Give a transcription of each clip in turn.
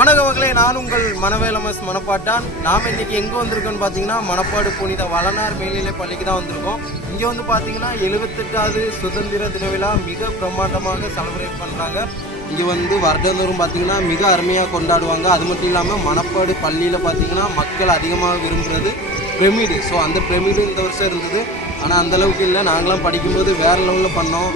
வணக்க மக்களே நான் உங்கள் மனவேலமஸ் மனப்பாட்டான். நாம் இன்றைக்கி எங்கே வந்திருக்கோன்னு பார்த்தீங்கன்னா மணப்பாடு புனித வளனார் மேல்நிலை பள்ளிக்கு தான் வந்திருக்கோம். இங்கே வந்து பார்த்தீங்கன்னா எழுபத்தெட்டாவது சுதந்திர தின விழா மிக பிரம்மாண்டமாக செலிப்ரேட் பண்ணுறாங்க இங்கே வந்து வருடந்தோறும் பார்த்தீங்கன்னா மிக அருமையாக கொண்டாடுவாங்க. அது மட்டும் இல்லாமல் மணப்பாடு பள்ளியில் பார்த்தீங்கன்னா மக்கள் அதிகமாக விரும்புகிறது பிரமிடு. ஸோ அந்த பிரமிடு இந்த வருஷம் இருந்தது. ஆனால் அந்தளவுக்கு இல்லை. நாங்களாம் படிக்கும்போது வேறு லெவலில் பண்ணோம்.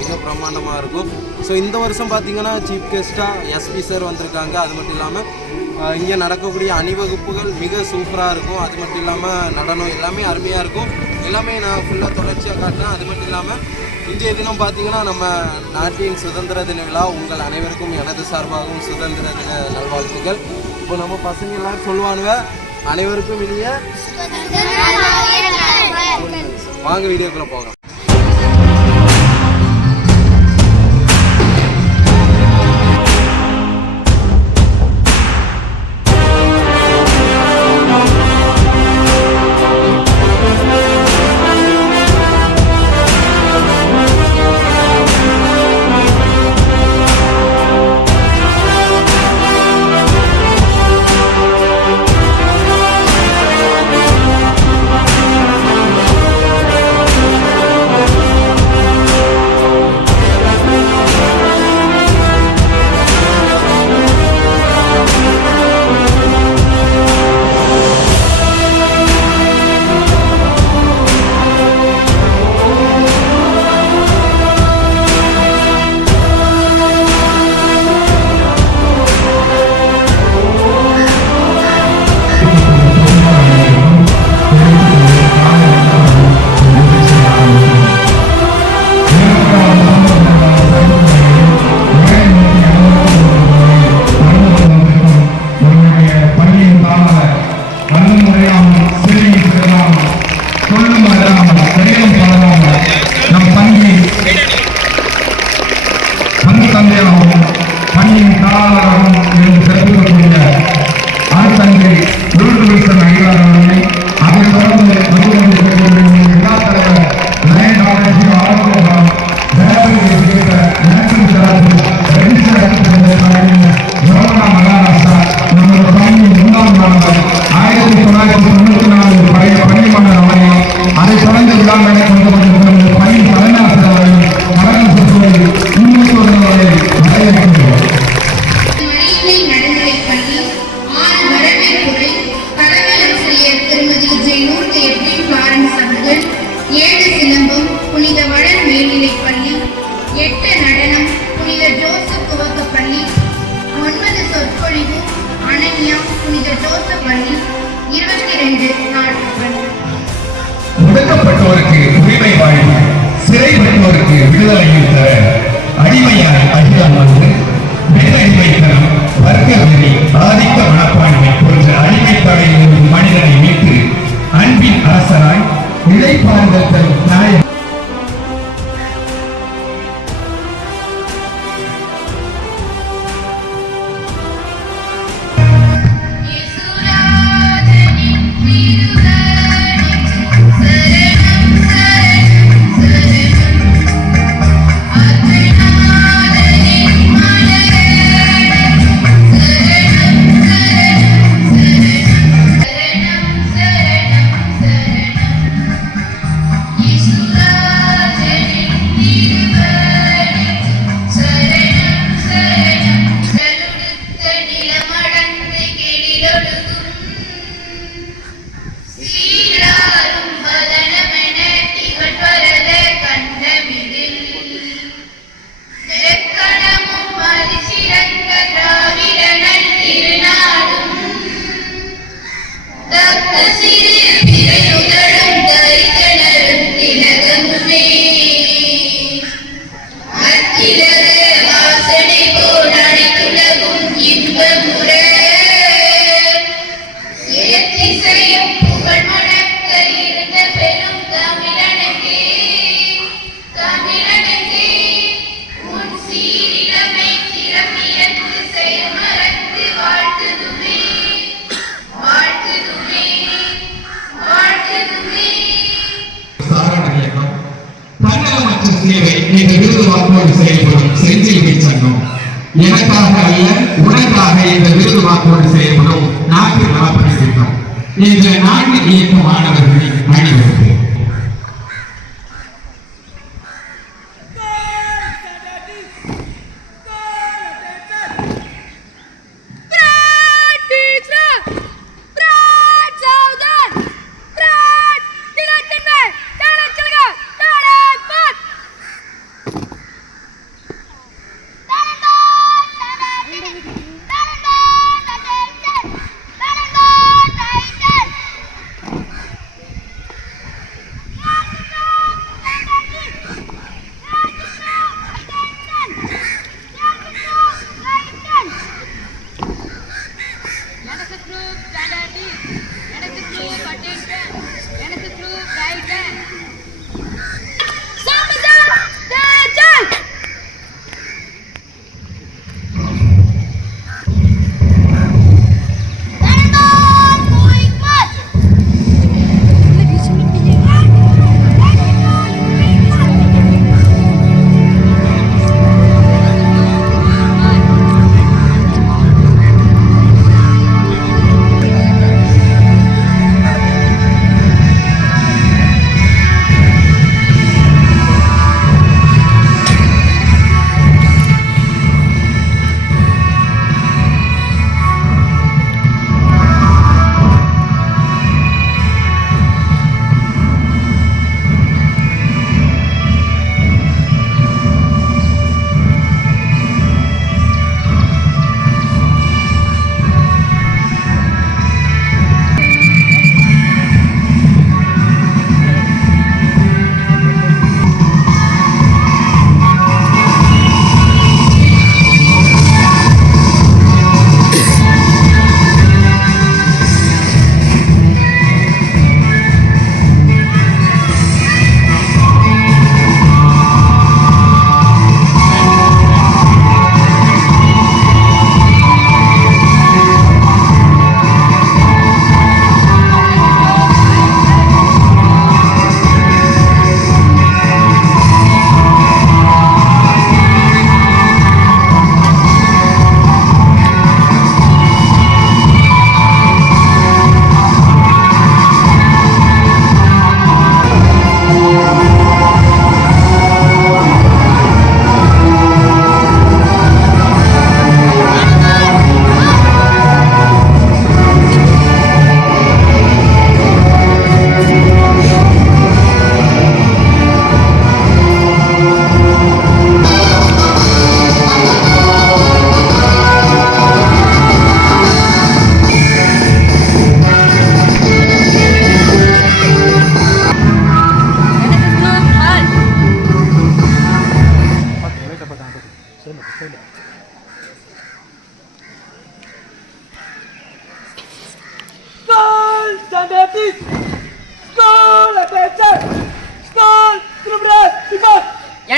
மிக பிரம்மாண்டமாக இருக்கும். ஸோ இந்த வருஷம் பார்த்தீங்கன்னா சீஃப் கெஸ்ட்டாக எஸ்பி சார் வந்திருக்காங்க. அது மட்டும் இல்லாமல் இங்கே நடக்கக்கூடிய அணிவகுப்புகள் மிக சூப்பராக இருக்கும். அது மட்டும் இல்லாமல் நடனம் எல்லாமே அருமையாக இருக்கும். எல்லாமே நான் ஃபுல்லாக தொடர்ச்சியாக காட்டினேன் அது மட்டும் இல்லாமல் இன்றைய தினம் பார்த்தீங்கன்னா நம்ம நாட்டின் சுதந்திர தின விழா உங்கள் அனைவருக்கும் எனது சார்பாகவும் சுதந்திர தின நல்வாழ்த்துக்கள். இப்போ நம்ம பசங்க எல்லாரும் சொல்லுவானுங்க அனைவருக்கும் இனிய வாங்க வீடியோக்குள்ளே போகலாம். அரசராய் இழைப்பாறுதல் நாட்டை நலப்பணி திட்டம் இந்த நான்கு இயக்க மாணவர்களின் அணிவகுப்பு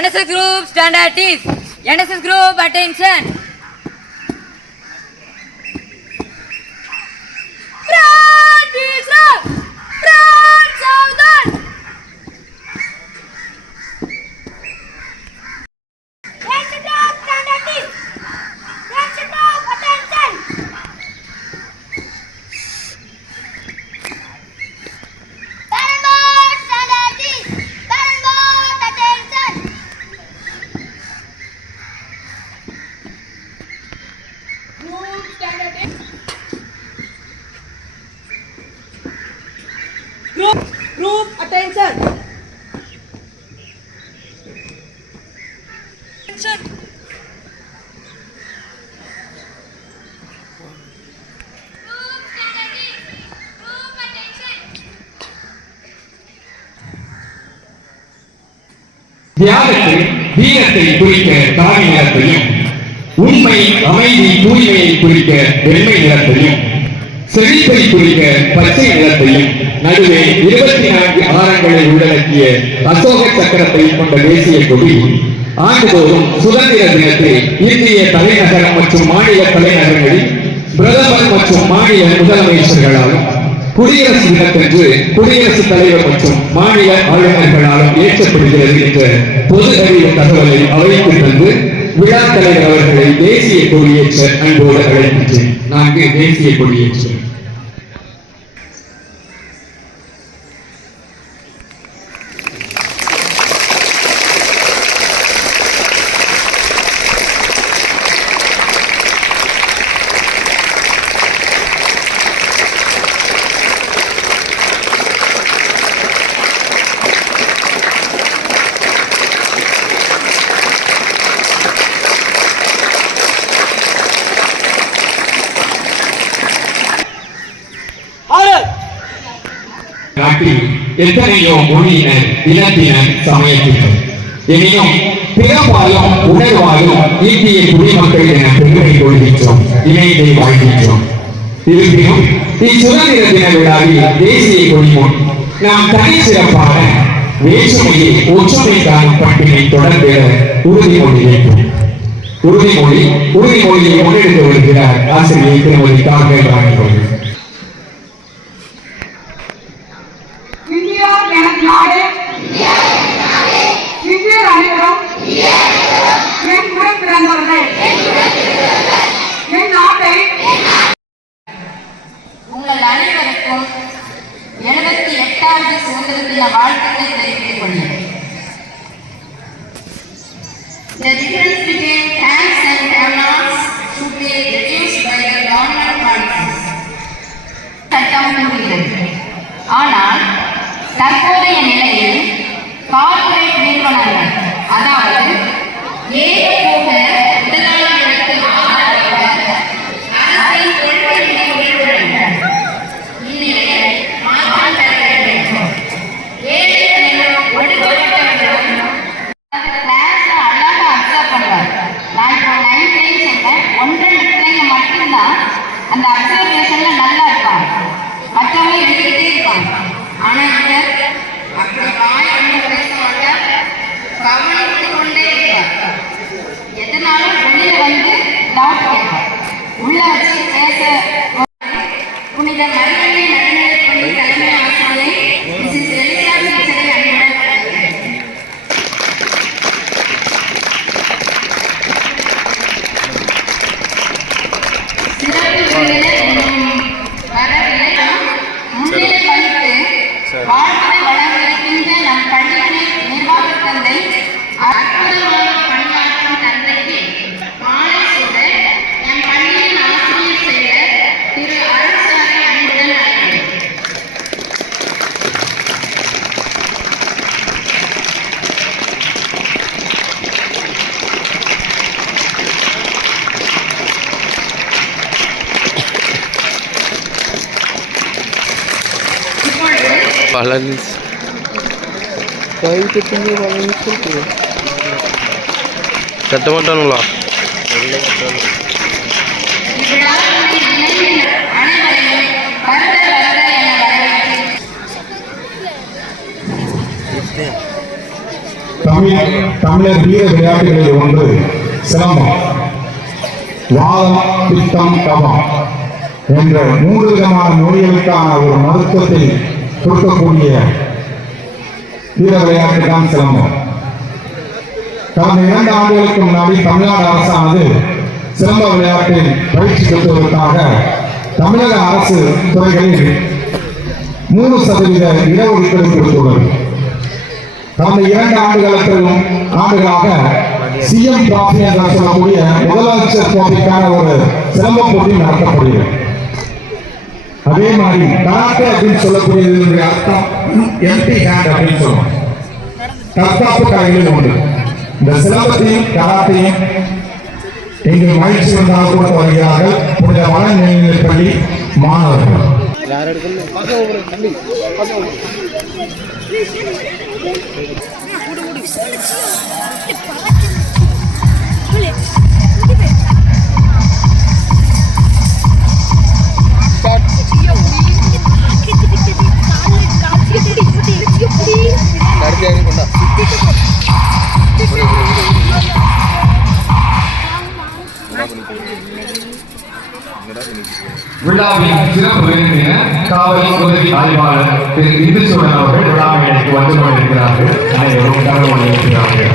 NSS group standard is. NSS group attention. தியாகத்தை வீரத்தை குறிக்க தாய் நிலத்தையும் உண்மை அமைதி தூய்மையை குறிக்க வெண்மை நிலத்தையும் செழிப்பை குறிக்க பச்சை நிலத்தையும் நடுவே இருபத்தி நான்கு ஆரங்களை உள்ளடக்கிய அசோக சக்கரத்தை கொண்ட தேசிய கொடி ஆண்டுதோறும் சுதந்திர தினத்தில் இந்திய தலைநகரம் மற்றும் மாநில தலைநகரங்களில் பிரதமர் மற்றும் மாநில முதலமைச்சர்களாலும் குடியரசு தினத்தன்று குடியரசுத் தலைவர் மற்றும் மாநில ஆளுநர்களாலும் ஏற்றப்படுகிறது என்ற பொது அறிவு தகவலை அவைக்கு தந்து விழா தலைவர் அவர்களை தேசிய கொடியேற்ற அன்போடு அழைக்கின்றேன். நான்கு தேசிய கொடியேற்ற. எத்தனையோ மொழியினர் இனத்தினர் சமயத்தினர் எனினும் பிறப்பாலும் உணர்வாலும் இந்திய குடிமக்கள் என பெருமை கொள்கின்றோம் இணையத்தை வாழ்கின்றோம் இருப்பினும் இச்சுதந்திர தின விழாவில் தேசிய கொடி நாம் தனி சிறப்பான வேற்றுமையை ஒற்றுமை காணும் பட்டினை தொடர்ந்து உறுதிமொழி வைப்போம் உறுதிமொழி உறுதிமொழியை முன்னெடுத்து வருகிறார் ஆசிரியர் திருமதி கார்கே ராணி அவர்கள் Why? கட்டமாட்டானுங்களா? இவ்விழாவினை இணைந்து அனைவரையும் வருக வருக தமிழர் வீர விளையாட்டுகளில் ஒன்று சிலம்பம். வாதம் பித்தம் கவம் என்ற மூன்று விதமான நோய்களுக்கான ஒரு மருத்துவத்தை கொடுக்கக்கூடிய வீர விளையாட்டு தான் சிலம்பம் கடந்த இரண்டு ஆண்டுகளுக்கு முன்னாடி தமிழ்நாடு அரசானது சிலம்ப விளையாட்டில் பயிற்சி பெற்றுவதற்காக தமிழக அரசு துறைகளில் மூணு சதவீத இடஒதுக்கீடு கொடுத்துள்ளது. கடந்த இரண்டு ஆண்டுகளுக்கும் ஆண்டுகளாக சிஎம் டிராஃபி என்று சொல்லக்கூடிய முதலமைச்சர் கோப்பைக்கான ஒரு சிலம்ப போட்டி நடத்தப்படுகிறது. அதே மாதிரி கராத்தே அப்படின்னு சொல்லக்கூடியது அர்த்தம். எம்டி ஹேண்ட் அப்படின்னு சொல்லுவோம். தற்காப்பு கலைகளில் உண்டு. இந்த சிலம்பத்தையும் கராத்தையும் இங்கு மகிழ்ச்சி வந்தால் கூட வருகிறார்கள். புனித வள பள்ளி மாணவர்கள். விழாவின் சிறப்பு விருந்தினர் காவல் உதவி ஆய்வாளர் திரு இந்து சோழன் அவர்கள் விழாவை மேடைக்கு வந்து கொண்டிருக்கிறார்கள். அனைவரும் கலந்து கொண்டிருக்கிறார்கள்.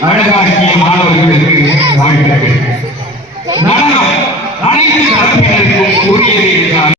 அழகாக்கிய மாணவர்களுக்கு வாழ்த்துக்கள். நடனம் அனைத்து நடப்பதற்கும் உரியது என்றால்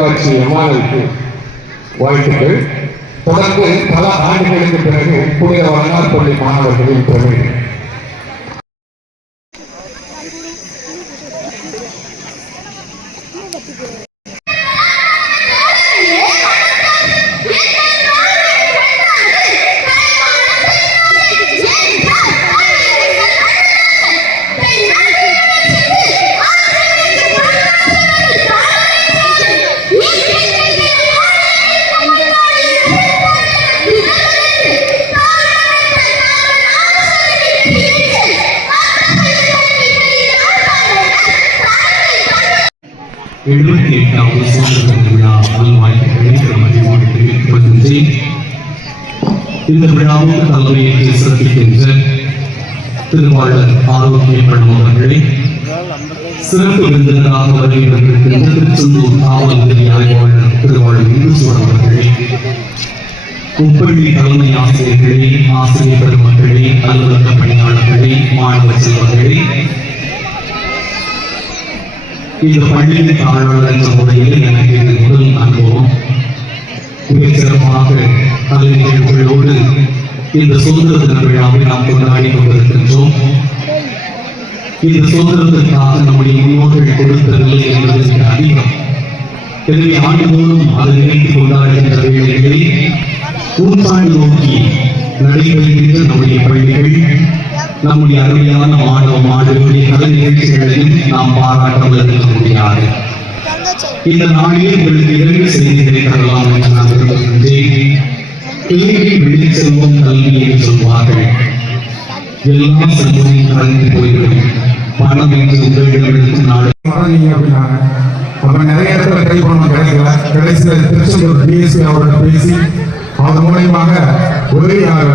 சொற்பொழிவாட்சி அம்மானுக்கு வாழ்த்துக்கள் தொடர்ந்து பல ஆண்டுகளுக்கு பிறகு புனித வண்ணார் பள்ளி மாணவர்களின் பெருமை. இந்த விழாவில் தலைமையை சிறப்பிக்கின்ற திருவாளர் ஆரோக்கிய பணம் அவர்களை சிறப்பு விருந்தினராக வருகிறவர்களுக்கு திருச்செந்தூர் காவல் நிலைய ஆய்வாளர் திருவாளர் இந்துசூரன் அவர்களே. உப்பள்ளி தலைமை ஆசிரியர்களே ஆசிரியர் பெருமக்களே அலுவலக பணியாளர்களே மாணவ செல்வர்களே இந்த பள்ளியின் தாழ்வாளர் என்ற முறையில் எனக்கு இது முதல் அனுபவம். மிகச் சிறப்பாக கல்வி நிகழ்வுகளோடு இந்த சுதந்திர தின விழாவை நாம் கொண்டாடி கொண்டிருக்கின்றோம். இந்த சுதந்திரத்திற்காக நம்முடைய முன்னோர்கள் கொடுத்ததில்லை என்பது மிக அதிகம். எனவே ஆண்டுதோறும் அதை நினைத்து கொண்டாடுகின்ற வேளைகளில் கூட்டாண்டு நோக்கி நடைபெறுகின்ற நம்முடைய பள்ளிகள் நம்முடைய அருமையான மாணவ மாணவர்களுடைய கலை நிகழ்ச்சிகளையும் நாம் பாராட்டாமல் இருக்க முடியாது. இந்த நாளில் உங்களுக்கு இரண்டு செய்திகளை தரலாம் என்று நான் விரும்புகின்றேன். கேள்வி வெளி செல்வம் கல்வி என்று சொல்வார்கள். எல்லா செல்வமும் கலந்து போய்விடும். பணம் என்று உங்களிடம் எடுத்து நாடு. மறந்தீங்க அப்புறம் நிறைய இடத்துல ட்ரை பண்ணோம் கிடைக்கல கடைசியில் திருச்செந்தூர் டிஎஸ்பி அவரோட பேசி அவர் மூலியமாக உதவியாக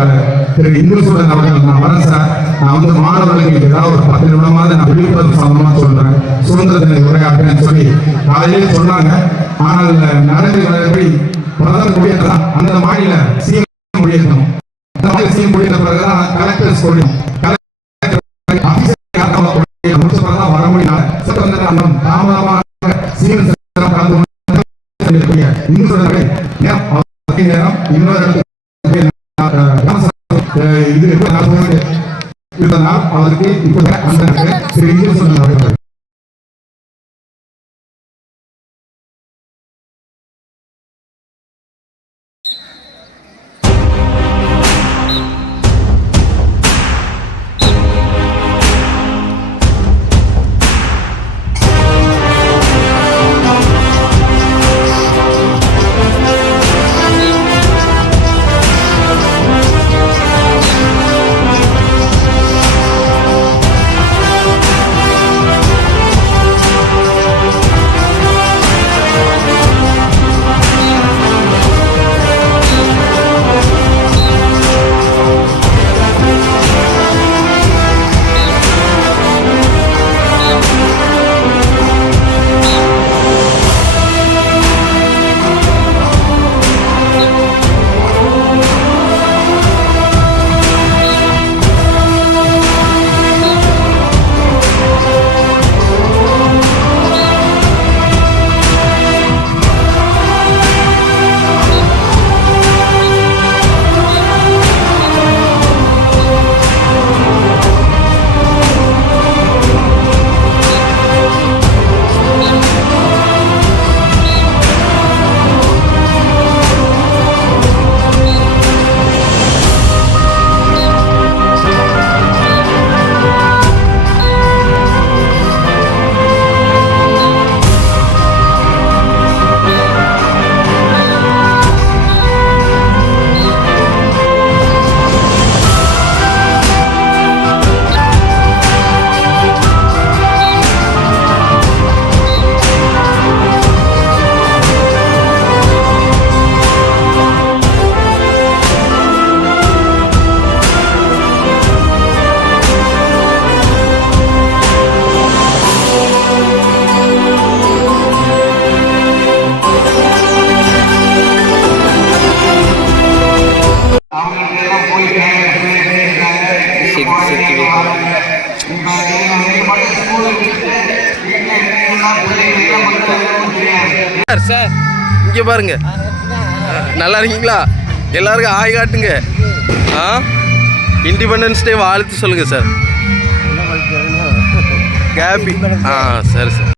திரு இந்துசூரன் அவர்கள் நான் வரேன் சார் நான் வந்து மாணவர்களுக்கு ஏதாவது ஒரு பத்து நிமிடமாவது நான் விழிப்புணர்வு சம்பந்தமா சொல்றேன். சுதந்திர தின உரையாற்றுறேன்னு சொல்லி காலையிலே சொன்னாங்க. ஆனால் நடந்து வரபடி பிரதமர் குடியேற்றலாம் அந்த மாநில சிஎம் குடியேற்றணும். அந்த மாநில சிஎம் குடியேற்ற பிறகுதான் கலெக்டர் சொல்லணும் கலெக்டர் அவருக்கு இப்போது அந்த நல்லா இருக்கீங்களா எல்லாருக்கும் ஆய் காட்டுங்க. ஆ? இண்டிபெண்டன்ஸ் டே வாழ்த்து சொல்லுங்க சார் ஹாப்பி ஆ சரி சார்.